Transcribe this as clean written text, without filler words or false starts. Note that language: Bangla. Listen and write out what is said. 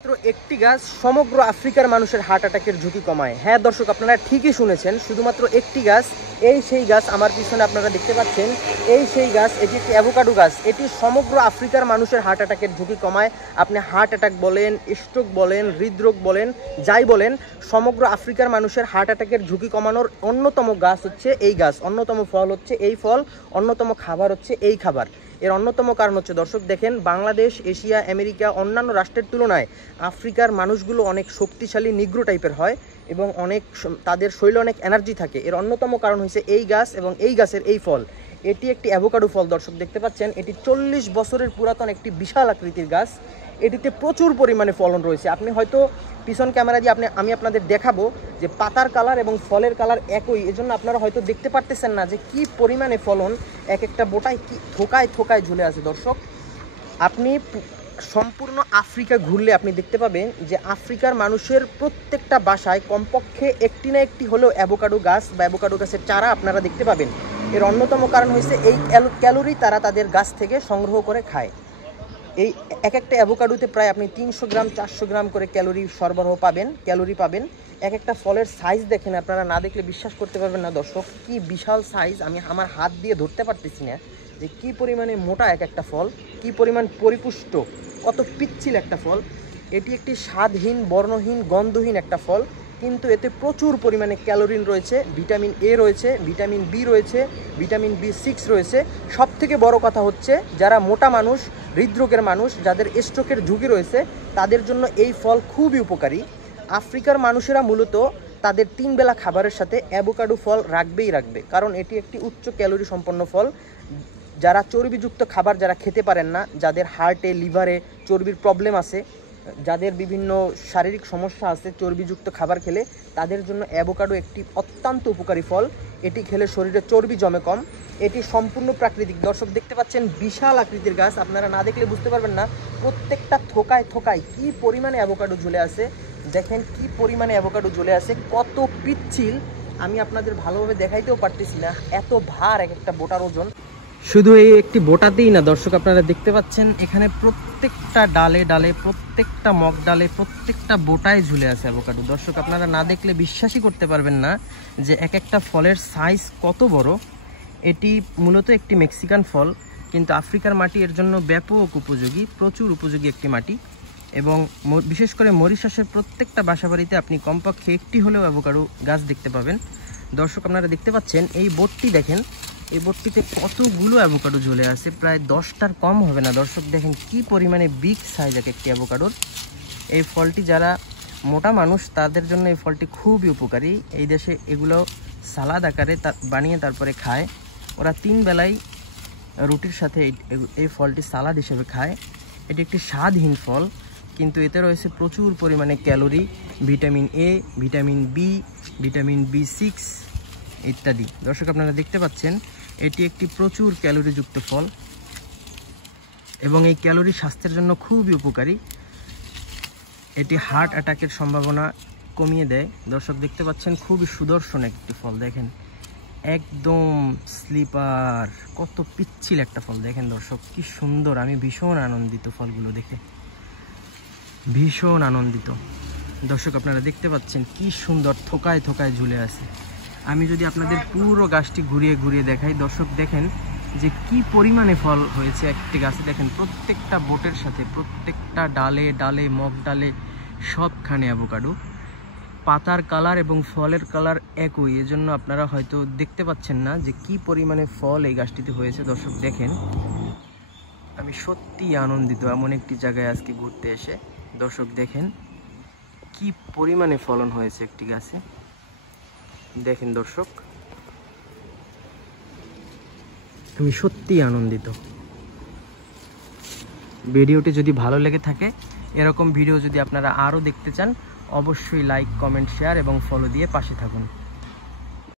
মাত্র একটি গাছ সমগ্র আফ্রিকার মানুষের হার্ট অ্যাটাকের ঝুঁকি কমায়। হ্যাঁ দর্শক, আপনারা ঠিকই শুনেছেন, শুধুমাত্র একটি গাছ। এই সেই গাছ আমার পিছনে আপনারা দেখতে পাচ্ছেন, এই সেই গাছ। এটি একটি অ্যাভোকাডো গাছ। এটি সমগ্র আফ্রিকার মানুষের হার্ট অ্যাটাকের ঝুঁকি কমায়। আপনি হার্ট অ্যাটাক বলেন, স্ট্রোক বলেন, হৃদরোগ বলেন, যাই বলেন, সমগ্র আফ্রিকার মানুষের হার্ট অ্যাটাকের ঝুঁকি কমানোর অন্যতম গাছ হচ্ছে এই গাছ, অন্যতম ফল হচ্ছে এই ফল, অন্যতম খাবার হচ্ছে এই খাবার। এর অন্যতম কারণ হচ্ছে দর্শক দেখেন, বাংলাদেশ, এশিয়া, আমেরিকা, অন্যান্য রাষ্ট্রের তুলনায় আফ্রিকার মানুষগুলো অনেক শক্তিশালী, নিগ্রো টাইপের হয় এবং তাদের শরীরে অনেক এনার্জি থাকে। এর অন্যতম কারণ হচ্ছে এই গাছ এবং এই গাছের এই ফল। এটি একটি অ্যাভোকাডো ফল দর্শক দেখতে পাচ্ছেন। এটি 40 বছরের পুরাতন একটি বিশাল আকৃতির গাছ। এটিতে প্রচুর পরিমাণে ফলন রয়েছে। আপনি হয়তো পিছন ক্যামেরা দিয়ে আমি আপনাদের দেখাবো যে পাতার কালার এবং ফলের কালার একই, এজন্য আপনারা হয়তো দেখতে পারতেছেন না যে কি পরিমাণে ফলন। এক একটা বোটায় কি থোকায় থোকায় ঝুলে আছে দর্শক। আপনি সম্পূর্ণ আফ্রিকা ঘুরলে আপনি দেখতে পাবেন যে আফ্রিকার মানুষের প্রত্যেকটা বাসায় কমপক্ষে একটি না একটি হলেও অ্যাভোকাডো গাছ বা অ্যাভোকাডো গাছের চারা আপনারা দেখতে পাবেন। এর অন্যতম কারণ হচ্ছে এই ক্যালোরি তারা তাদের গাছ থেকে সংগ্রহ করে খায়। এই এক একটা অ্যাভোকাডোতে প্রায় আপনি 300 গ্রাম 400 গ্রাম করে ক্যালোরি পাবেন। এক একটা ফলের সাইজ দেখেন, আপনারা না দেখলে বিশ্বাস করতে পারবেন না দর্শক, কি বিশাল সাইজ। আমি আমার হাত দিয়ে ধরতে পারতেছি না যে কি পরিমাণে মোটা এক একটা ফল, কি পরিমাণ পরিপুষ্ট, কত পিচ্ছিল একটা ফল। এটি একটি স্বাদহীন, বর্ণহীন, গন্ধহীন একটা ফল, কিন্তু এতে প্রচুর পরিমাণে ক্যালোরিন রয়েছে, ভিটামিন এ রয়েছে, ভিটামিন বি রয়েছে, ভিটামিন বি6 রয়েছে। সব থেকে বড় কথা হচ্ছে, যারা মোটা মানুষ, হৃদরোগের মানুষ, যাদের স্ট্রোকের ঝুঁকি রয়েছে, তাদের জন্য এই ফল খুবই উপকারী। আফ্রিকার মানুষেরা মূলত তাদের 3 বেলা খাবারের সাথে অ্যাভোকাডো ফল রাখবে, কারণ এটি একটি উচ্চ ক্যালোরি সম্পন্ন ফল। যারা চর্বিযুক্ত খাবার যারা খেতে পারেন না, যাদের হার্টে, লিভারে চর্বির প্রবলেম আছে, যাদের বিভিন্ন শারীরিক সমস্যা আছে চর্বিযুক্ত খাবার খেলে, তাদের জন্য অ্যাভোকাডো একটি অত্যন্ত উপকারী ফল। এটি খেলে শরীরে চর্বি জমে কম। এটি সম্পূর্ণ প্রাকৃতিক। দর্শক দেখতে পাচ্ছেন বিশাল আকৃতির গাছ, আপনারা না দেখলে বুঝতে পারবেন না প্রত্যেকটা থোকায় থোকায় কি পরিমাণে অ্যাভোকাডো ঝুলে আছে। দেখেন কি পরিমাণে অ্যাভোকাডো ঝুলে আছে, কত পিচ্ছিল। আমি আপনাদের ভালোভাবে দেখাইতেও পারতেছি না, এত ভার এক একটা বোটার ওজন। শুধু এই একটি বোটাতেই না দর্শক, আপনারা দেখতে পাচ্ছেন এখানে প্রত্যেকটা ডালে ডালে, প্রত্যেকটা মগ ডালে, প্রত্যেকটা বোটায় ঝুলে আছে অ্যাভোকাডো। দর্শক আপনারা না দেখলে বিশ্বাসই করতে পারবেন না যে এক একটা ফলের সাইজ কত বড়। এটি মূলত একটি মেক্সিকান ফল, কিন্তু আফ্রিকার মাটি এর জন্য ব্যাপক উপযোগী, প্রচুর উপযোগী একটি মাটি। এবং বিশেষ করে মরিশাসের প্রত্যেকটা বাসাবাড়িতে আপনি কমপক্ষে একটি হলেও অ্যাভোকাডো গাছ দেখতে পাবেন। দর্শক আপনারা দেখতে পাচ্ছেন এই বোটটি দেখেন, এই বোটটিতে কতগুলো অ্যাভোকাডো ঝুলে আছে, প্রায় 10টার কম হবে না। দর্শক দেখেন কি পরিমাণে বিগ সাইজ এক একটি অ্যাভোকাডোর। এই ফলটি যারা মোটা মানুষ তাদের জন্য এই ফলটি খুবই উপকারী। এই দেশে এগুলো সালাদ আকারে বানিয়ে তারপরে খায়। ওরা 3 বেলায় রুটির সাথে এই ফলটি সালাদ হিসেবে খায়। এটি একটি স্বাদহীন ফল, কিন্তু এতে রয়েছে প্রচুর পরিমাণে calorie, vitamin A, vitamin B, vitamin বি6 ইত্যাদি। দর্শক আপনারা দেখতে পাচ্ছেন এটি একটি প্রচুর ক্যালোরিযুক্ত ফল এবং এই ক্যালোরি স্বাস্থ্যের জন্য খুবই উপকারী। এটি হার্ট অ্যাটাকের সম্ভাবনা কমিয়ে দেয়। দর্শক দেখতে পাচ্ছেন খুবই সুদর্শন একটি ফল, দেখেন একদম স্লিপার, কত পিচ্ছিল একটা ফল। দেখেন দর্শক কি সুন্দর, আমি ভীষণ আনন্দিত ফলগুলো দেখে, ভীষণ আনন্দিত। দর্শক আপনারা দেখতে পাচ্ছেন কি সুন্দর থোকায় থোকায় ঝুলে আছে। আমি যদি আপনাদের পুরো গাছটি ঘুরিয়ে ঘুরিয়ে দেখাই, দর্শক দেখেন যে কি পরিমাণে ফল হয়েছে একটি গাছে। দেখেন প্রত্যেকটা বোটের সাথে, প্রত্যেকটা ডালে ডালে, মগ ডালে, সবখানে অ্যাভোকাডো। পাতার কালার এবং ফলের কালার একই, এজন্য আপনারা হয়তো দেখতে পাচ্ছেন না যে কি পরিমাণে ফল এই গাছটিতে হয়েছে। দর্শক দেখেন, আমি সত্যিই আনন্দিত এমন একটি জায়গায় আজকে ঘুরতে এসে। দর্শক দেখেন কি পরিমাণে ফলন হয়েছে একটি গাছে। দেখেন দর্শক, আমি সত্যিই আনন্দিত। ভিডিওটি যদি ভালো লেগে থাকে, এরকম ভিডিও যদি আপনারা আরও দেখতে চান, অবশ্যই লাইক, কমেন্ট, শেয়ার এবং ফলো দিয়ে পাশে থাকুন।